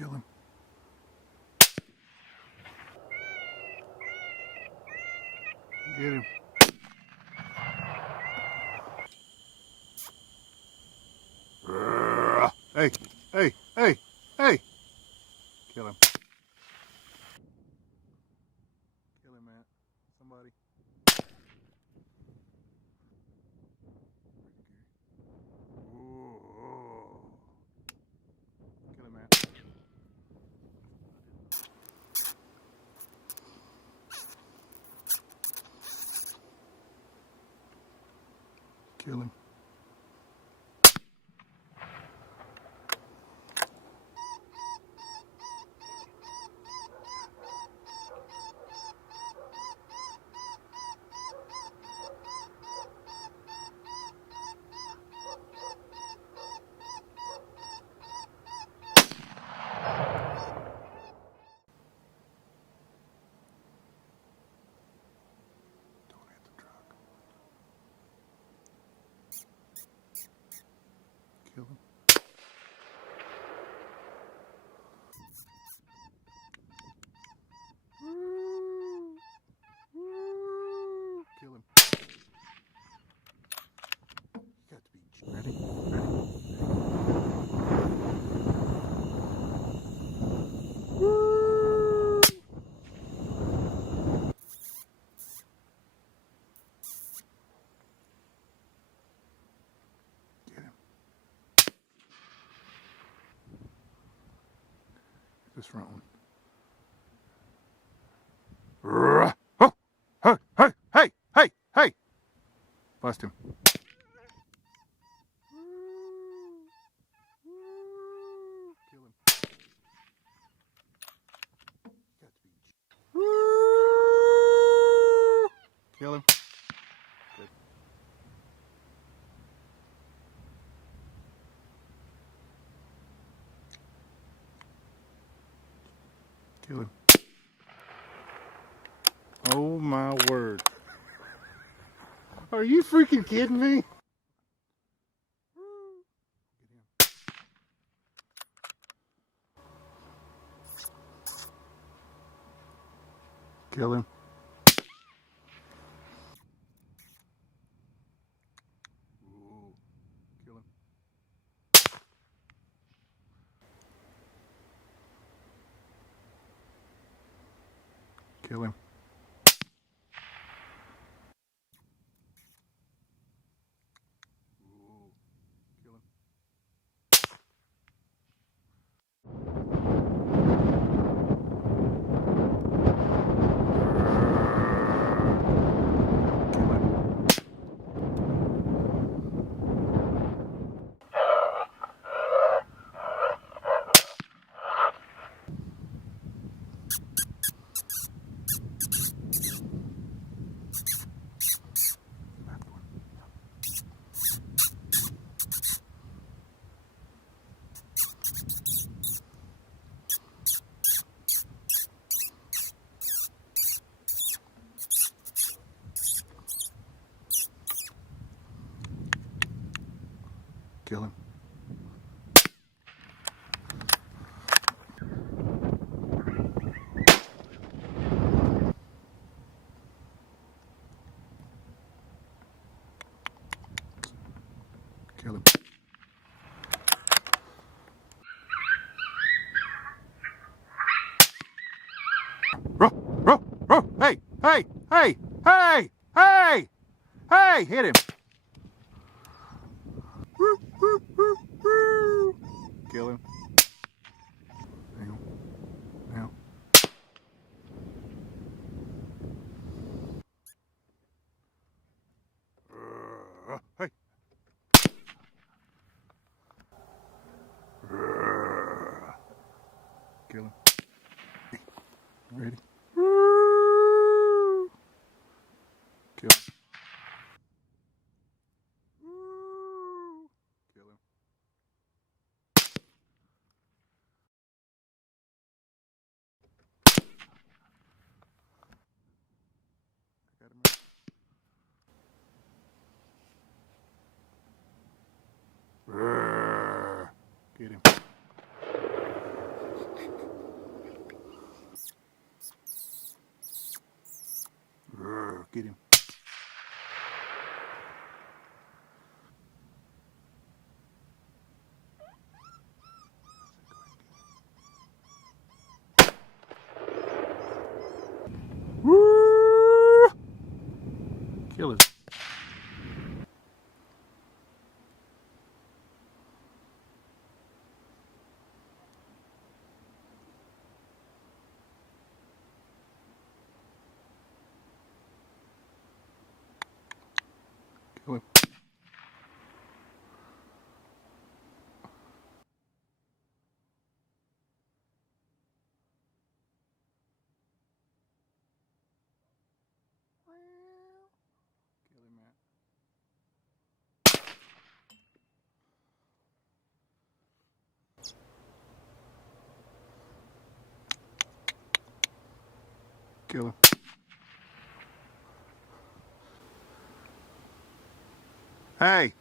Kill him. Get him. Hey, hey, hey, hey. Kill him. Kill him, man. Somebody. Ooh. Kill him, man. Kill him. Kill him. Kill him. You got to be ready. Get him. This front one. Oh, hey, hey, hey, hey, hey. Bust him. Kill him. Kill him. Good. Kill him. Oh my word. Are you freaking kidding me? Kill him. Ooh. Kill him. Kill him. Ooh. Kill him. Kill him. Kill him. Row, row, row. Hey, hey, hey, hey, hey, hey, hit him. Woo, woo, woo, woo. Kill him. Now, now. Hey. Kill him. Ready? Kill him. Kill him. Hey!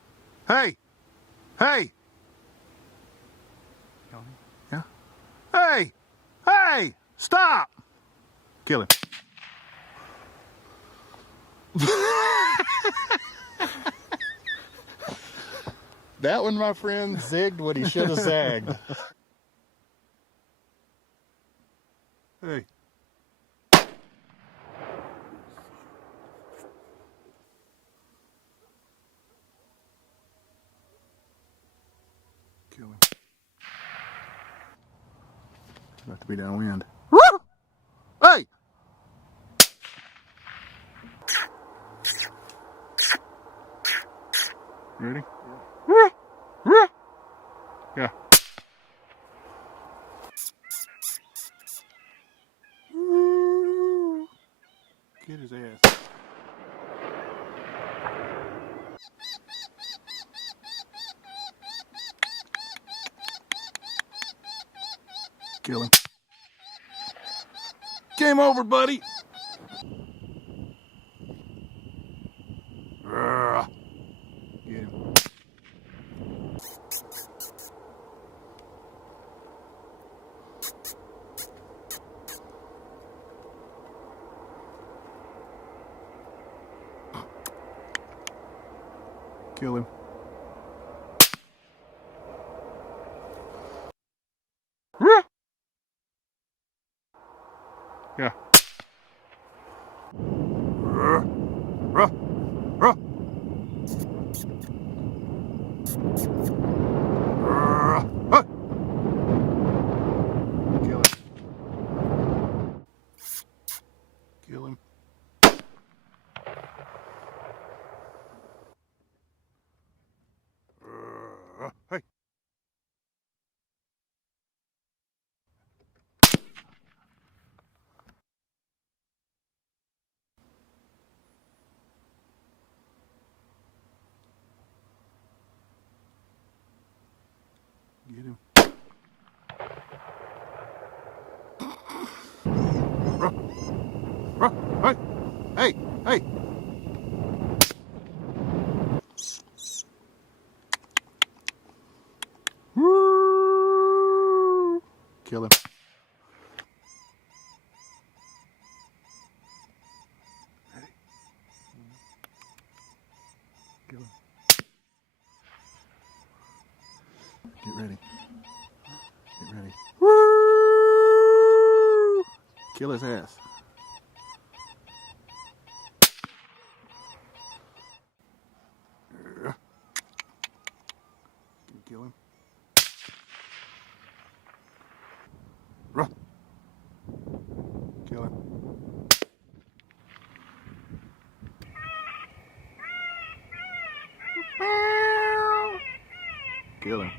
Hey! Hey! Yeah? Hey! Hey! Stop! Kill him. That one, my friend, zigged what he should have zagged. Hey. Kill him. About to be downwind. Woo! Hey! Ready? Yeah. Yeah. Get his ass. Kill him. Game over, buddy. Get him. Kill him. Yeah. Kill him. Kill him. Hey. Get him. Hey. Hey. Hey. Woo! Kill him. Kill him. Get ready. Get ready. Woo! Kill his ass. Can you kill him? Kill him. Kill him.